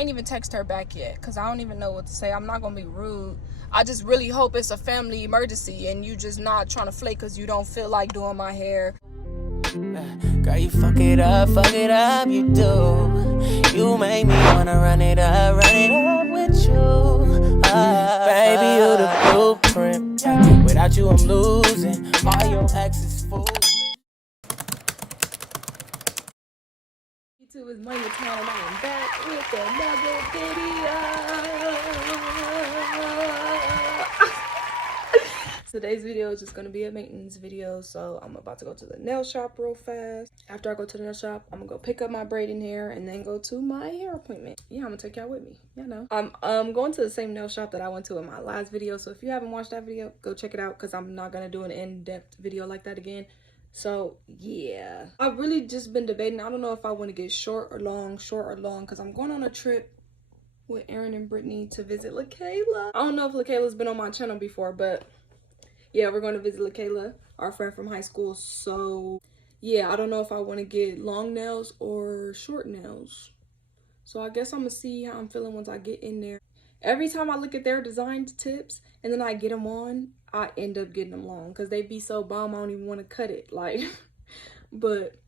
I ain't even text her back yet because I don't even know what to say. I'm not gonna be rude. I just really hope it's a family emergency and you just not trying to flake because you don't feel like doing my hair. Girl, you fuck it up, you do. You make me wanna run it up with you. Baby, you the blueprint. Without you, I'm losing. All your exes fools. YouTube is Monie Vuitton and I am back with another video. Today's video is just going to be a maintenance video, so I'm about to go to the nail shop real fast. After I go to the nail shop, I'm gonna go pick up my braiding hair and then go to my hair appointment. Yeah, I'm gonna take y'all with me. You know, I'm going to the same nail shop that I went to in my last video, so if you haven't watched that video, go check it out because I'm not gonna do an in-depth video like that again. So yeah, I've really just been debating. I don't know if I want to get short or long, because I'm going on a trip with Aaron and Brittany to visit LaKayla. I don't know if LaKayla's been on my channel before, but yeah, we're going to visit LaKayla, our friend from high school. So yeah, I don't know if I want to get long nails or short nails. So I guess I'm gonna see how I'm feeling once I get in there. Every time I look at their design tips and then I get them on, I end up getting them long because they be so bomb I don't even want to cut it. Like, but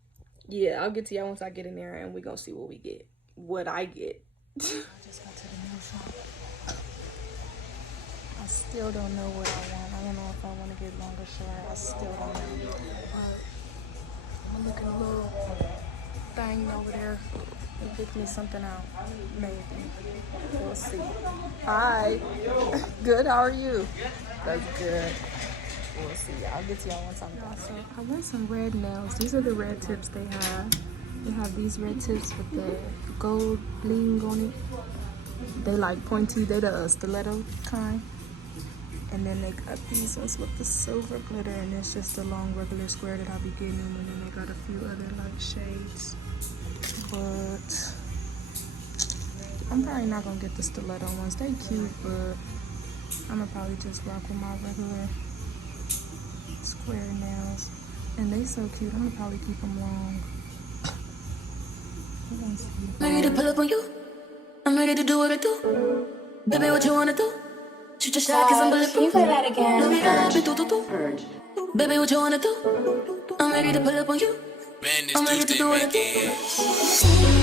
yeah, I'll get to y'all once I get in there and we gonna see what we get, what I get. I just got to the nail shop. I still don't know what I want. I don't know if I want to get long or short. I still don't know. I'm looking a little thing over there. Pick me something out, maybe. We'll see. Hi. Good, how are you? That's good. We'll see. I'll get to y'all once I'm done. So I want some red nails. These are the red tips they have. They have these red tips with the gold bling on it. They like pointy, they the stiletto kind. And then they got these ones with the silver glitter, and it's just a long regular square that I'll be getting them. And then they got a few other like shades. But I'm probably not gonna get the stiletto ones. They cute, but I'm gonna probably just rock with my regular square nails. And they so cute, I'm gonna probably keep them long. We're gonna see. I'm ready to pull up on you. I'm ready to do what I do. Baby, what you wanna do? Shoot your shot, cause I'm bulletproof. Can you play that again? Baby, what you wanna do? I'm ready to pull up on you. Man, this Tuesday back in.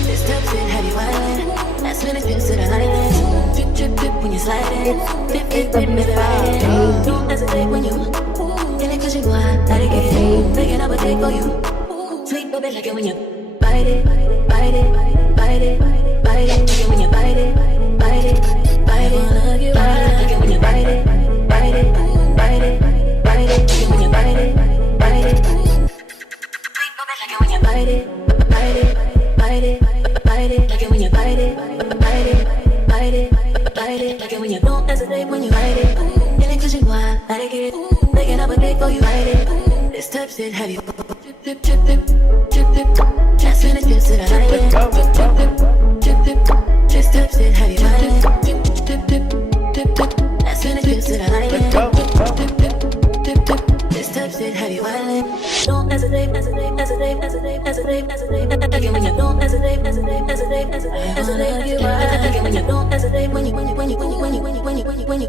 This type shit have you wildin'. Last minute pips to the island. Drip, drip, drip when you sliding. Dip, dip, dip, baby, riding. Don't hesitate when you in it cause you know how to get it. Making up a day for you. Sweet baby, like it when you bite it, bite it, bite it, bite it, bite it. Like it when you bite it, bite it, bite it. Wanna get wild, like it when you bite it, bite it, bite it, bite it. Like it when you bite it, bite it. Bite it, bite it, bite it, bite it. Like it when you bite it, bite it, bite it, bite it. Like it when you don't hesitate when you bite it. In it cause you know how to get it. Making up a day for you bite it. This type shit have you drip, drip, drip, drip, drip, drip. Last minute pips to the island. Drip, drip, drip, drip, drip. This type shit have you drip, drip, drip, drip, drip, drip. Last minute pips to the island. Drip, drip, drip, drip, drip. This type shit have you island. Don't hesitate, hesitate, hesitate, hesitate, hesitate, hesitate. Like it when you don't hesitate, hesitate, hesitate, hesitate, hesitate. Like it when you don't hesitate, when you don't hesitate, when you drip, drip,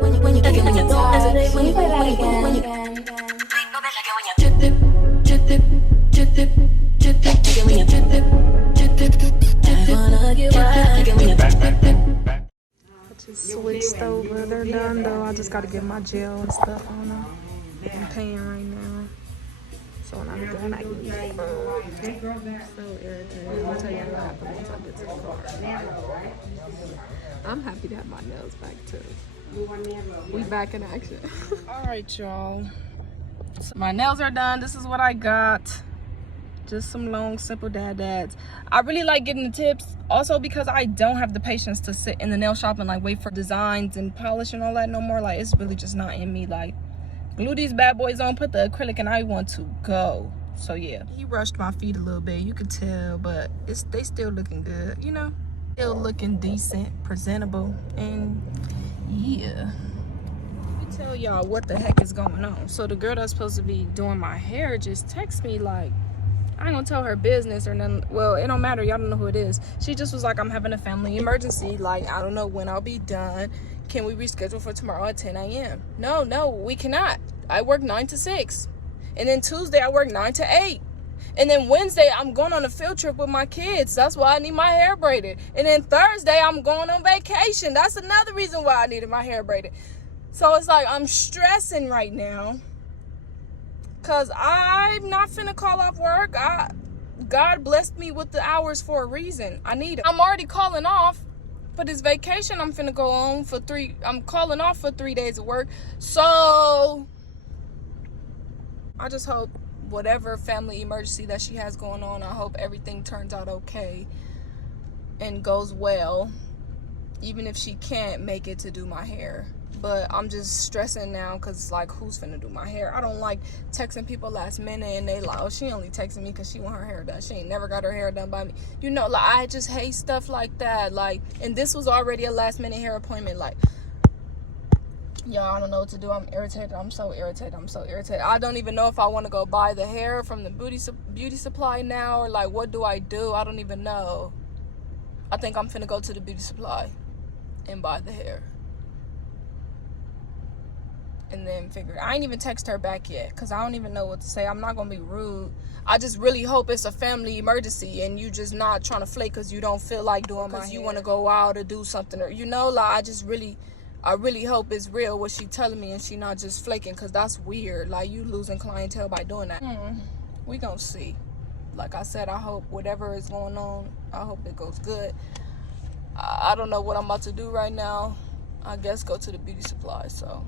drip, drip, drip, drip, drip, drip. Like it when you drip, drip, drip, drip, drip, drip. I wanna get wild. Like it when you drip, drip, drip. I just switched over. They're done though. I just gotta get my gel and stuff on them. I'm paying right now. So when I'm done, I can get so irritated. I'll tell you what happened once I get to the car. I'm happy to have my nails back too. We back in action. Alright, y'all. So my nails are done. This is what I got. Just some long, simple dads. I really like getting the tips. Also because I don't have the patience to sit in the nail shop and like wait for designs and polish and all that no more. Like it's really just not in me. Like glue these bad boys on, put the acrylic, and I want to go. So yeah, he rushed my feet a little bit, you could tell, but they still looking good, you know, still looking decent, presentable, and yeah. Let me tell y'all what the heck is going on. So the girl that's supposed to be doing my hair just texted me like, I ain't gonna tell her business or nothing. Well, it don't matter. Y'all don't know who it is. She just was like, I'm having a family emergency. Like, I don't know when I'll be done. Can we reschedule for tomorrow at 10 a.m.? No, we cannot. I work 9 to 6. And then Tuesday, I work 9 to 8. And then Wednesday, I'm going on a field trip with my kids. That's why I need my hair braided. And then Thursday, I'm going on vacation. That's another reason why I needed my hair braided. So it's like, I'm stressing right now. Because I'm not finna call off work. God blessed me with the hours for a reason. I need it. I'm already calling off for this vacation I'm finna go on for 3. I'm calling off for 3 days of work. So I just hope whatever family emergency that she has going on, I hope everything turns out okay and goes well. Even if she can't make it to do my hair. But I'm just stressing now because it's like, who's finna do my hair? I don't like texting people last minute and they like, oh, she only texting me because she want her hair done. She ain't never got her hair done by me. You know, like, I just hate stuff like that. Like, and this was already a last minute hair appointment. Like, y'all, I don't know what to do. I'm irritated. I'm so irritated. I don't even know if I want to go buy the hair from the beauty supply now, or like, what do I do? I don't even know. I think I'm finna go to the beauty supply and buy the hair. And then figure, I ain't even text her back yet because I don't even know what to say. I'm not gonna be rude. I just really hope it's a family emergency and you just not trying to flake because you don't feel like doing my hair. You want to go out or do something, or you know, like, I really hope it's real what she telling me and she not just flaking, because that's weird. Like, you losing clientele by doing that. We gonna see. Like I said, I hope whatever is going on, I hope it goes good. I don't know what I'm about to do right now. I guess go to the beauty supply. So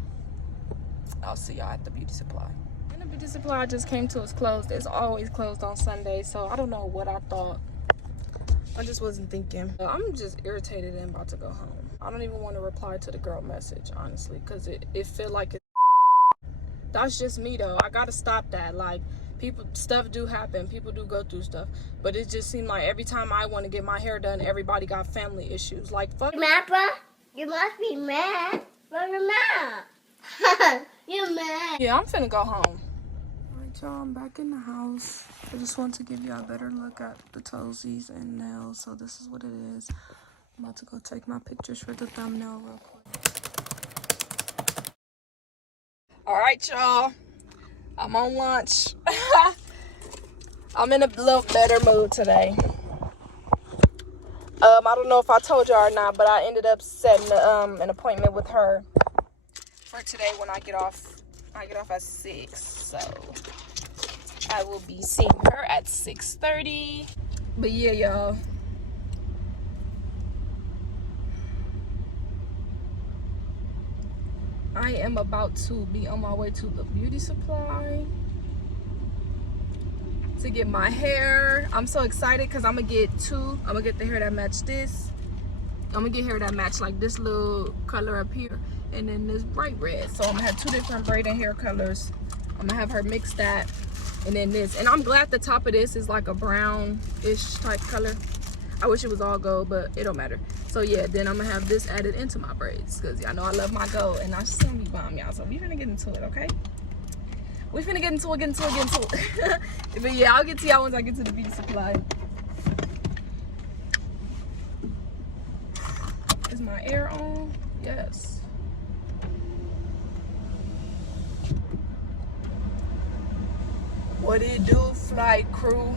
I'll see y'all at the beauty supply. And the beauty supply just came to its closed. It's always closed on Sunday, so I don't know what I thought. I just wasn't thinking. I'm just irritated and about to go home. I don't even want to reply to the girl message, honestly, because it feel like it's... That's just me, though. I gotta stop that. Like, stuff do happen. People do go through stuff. But it just seemed like every time I want to get my hair done, everybody got family issues. Like, fuck. You mad, bro? You must be mad. But you're mad. You're mad. Yeah, I'm finna go home. Alright, y'all, I'm back in the house. I just want to give y'all a better look at the toesies and nails. So this is what it is. I'm about to go take my pictures for the thumbnail real quick. Alright, y'all. I'm on lunch. I'm in a little better mood today. I don't know if I told y'all or not, but I ended up setting an appointment with her for today when I get off. I get off at 6, so I will be seeing her at 6:30. But yeah, y'all. I am about to be on my way to the beauty supply to get my hair. I'm so excited because I'm gonna get two. I'm gonna get the hair that match this. I'm gonna get hair that match like this little color up here, and then this bright red. So I'm gonna have 2 different braided hair colors. I'm gonna have her mix that, and then this. And I'm glad the top of this is like a brown-ish type color. I wish it was all gold, but it don't matter. So yeah, then I'm gonna have this added into my braids because y'all know I love my gold, and I still be bomb, y'all. So we finna get into it, okay? We finna get into it. But yeah, I'll get to y'all once I get to the beauty supply. Is my air on? Yes. What it do, flight crew?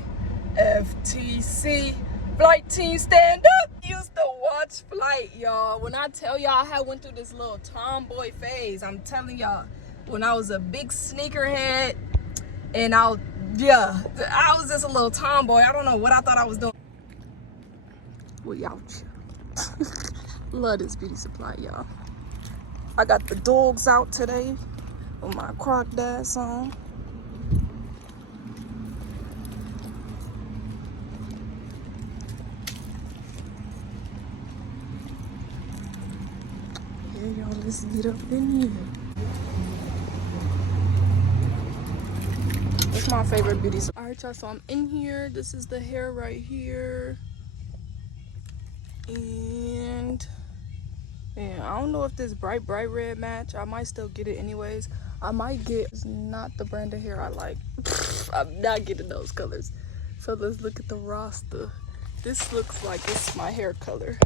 FTC. Flight team, stand up. Used to watch Flight, y'all. When I tell y'all I had went through this little tomboy phase, I'm telling y'all, when I was a big sneakerhead, and I was just a little tomboy. I don't know what I thought I was doing. Well, y'all, love this beauty supply, y'all. I got the dogs out today with my crocodile on. Yeah, y'all, let's get up in here. It's my favorite beauty supply. Alright, y'all, so I'm in here. This is the hair right here. And yeah, I don't know if this bright red match. I might still get it anyways. I might get, it's not the brand of hair I like. I'm not getting those colors. So let's look at the roster. This looks like it's my hair color,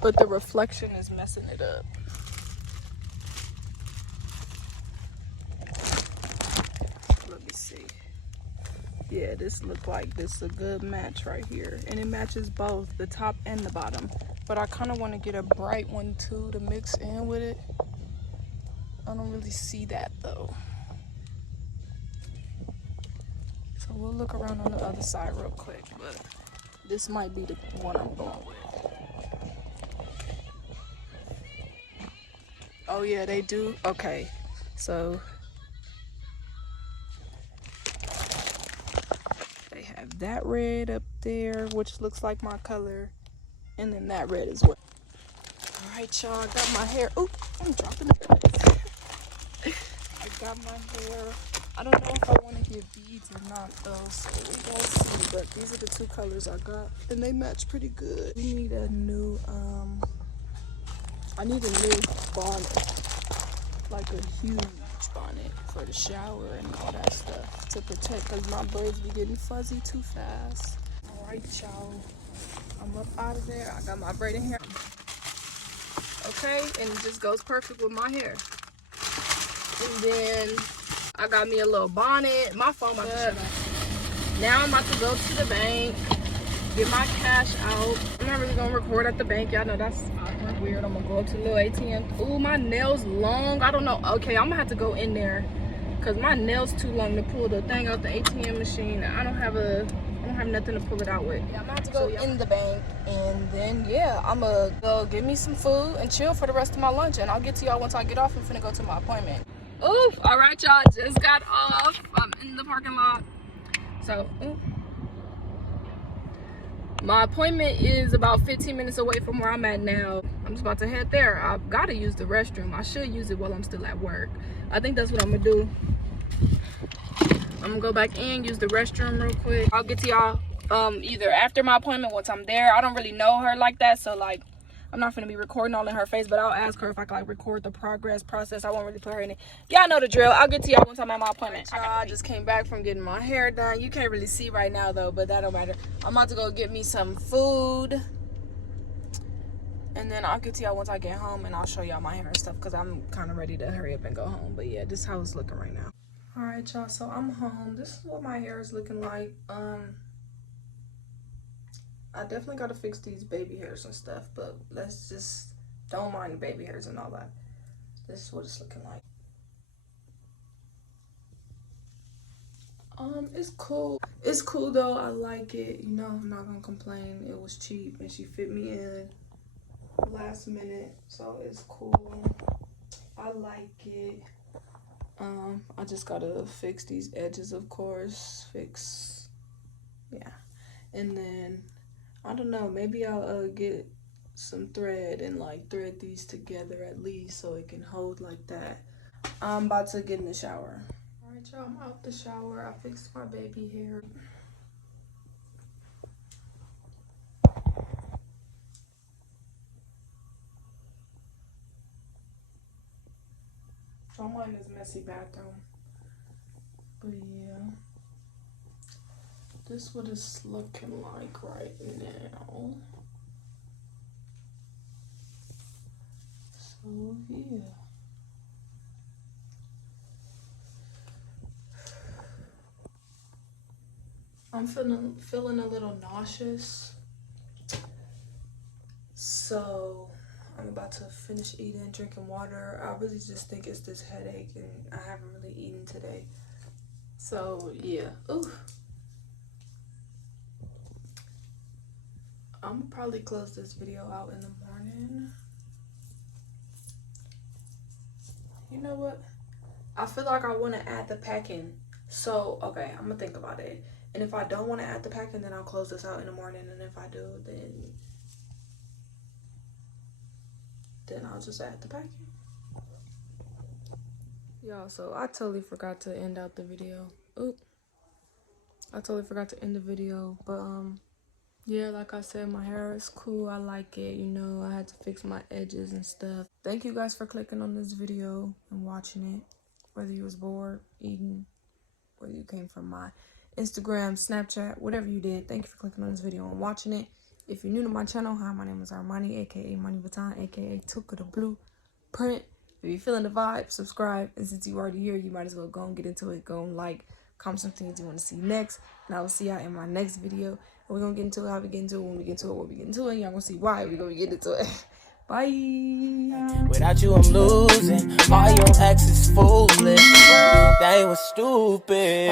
but the reflection is messing it up. Let me see. Yeah, this look like this is a good match right here, and it matches both the top and the bottom. But I kind of want to get a bright one too to mix in with it. I don't really see that though. So we'll look around on the other side real quick, but this might be the one I'm going with. Oh yeah, they do. Okay, so they have that red up there, which looks like my color, and then that red as well. All right, y'all, I got my hair. Oop, I'm dropping it. I got my hair. I don't know if I want to get beads or not though, so we'll see. But these are the two colors I got, and they match pretty good. We need a new, I need a new bonnet, like a huge bonnet for the shower and all that stuff to protect, because my braids be getting fuzzy too fast. All right, y'all, I'm up out of there. I got my braiding hair. Okay, and it just goes perfect with my hair. And then I got me a little bonnet. My phone about to shut off. Now I'm about to go to the bank, get my cash out. I'm not really gonna record at the bank. Y'all know that's awkward, weird. I'm gonna go up to the little ATM. Ooh, my nails long. I don't know. Okay, I'm gonna have to go in there because my nails too long to pull the thing out the ATM machine. I don't have nothing to pull it out with. Yeah, I'm gonna have to go in the bank, and then yeah, I'm gonna go get me some food and chill for the rest of my lunch, and I'll get to y'all once I get off. I'm finna go to my appointment. Oof, all right, y'all, just got off. I'm in the parking lot. So, my appointment is about 15 minutes away from where I'm at now. I'm just about to head there. I've got to use the restroom. I should use it while I'm still at work. I think that's what I'm gonna do. I'm gonna go back in, use the restroom real quick. I'll get to y'all either after my appointment, once I'm there. I don't really know her like that, so like I'm not gonna be recording all in her face, but I'll ask her if I can like record the process. I won't really put her in it. Y'all know the drill. I'll get to y'all once I'm at my appointment. I just came back from getting my hair done. You can't really see right now though, but that don't matter. I'm about to go get me some food, and then I'll get to y'all once I get home, and I'll show y'all my hair and stuff because I'm kind of ready to hurry up and go home. But yeah, this is how it's looking right now. All right, y'all, so I'm home. This is what my hair is looking like. I definitely got to fix these baby hairs and stuff, but let's just don't mind the baby hairs and all that. This is what it's looking like. It's cool. It's cool though. I like it. You know, I'm not gonna complain. It was cheap and she fit me in last minute, so it's cool. I like it. I just gotta fix these edges, of course. Yeah, and then I don't know, maybe I'll get some thread and like thread these together at least so it can hold like that. I'm about to get in the shower. All right, y'all, I'm out the shower. I fixed my baby hair. Don't mind this messy bathroom. But yeah, this is what it's looking like right now. So yeah. I'm feeling a little nauseous. So I'm about to finish eating, drinking water. I really just think it's this headache and I haven't really eaten today. So yeah. Ooh. I'm gonna probably close this video out in the morning. You know what? I feel like I want to add the packing. So, okay, I'm gonna think about it. And if I don't want to add the packing, then I'll close this out in the morning. And if I do, then I'll just add the packing. Y'all, so I totally forgot to end out the video. Oop. I totally forgot to end the video. But, yeah, like I said, my hair is cool. I like it. You know, I had to fix my edges and stuff. Thank you guys for clicking on this video and watching it. Whether you was bored, eating, whether you came from my Instagram, Snapchat, whatever you did. Thank you for clicking on this video and watching it. If you're new to my channel, hi, my name is Armani, aka Monie Vuitton, aka Tuka the Blueprint. If you're feeling the vibe, subscribe. And since you're already here, you might as well go and get into it. Go and like, comment some things you want to see next. And I will see y'all in my next video. And we're going to get into it how we get into it, when we get into it, what we get into it. And y'all going to see why we're going to get into it. Bye. Without you, I'm losing. All your exes foolish. They was stupid.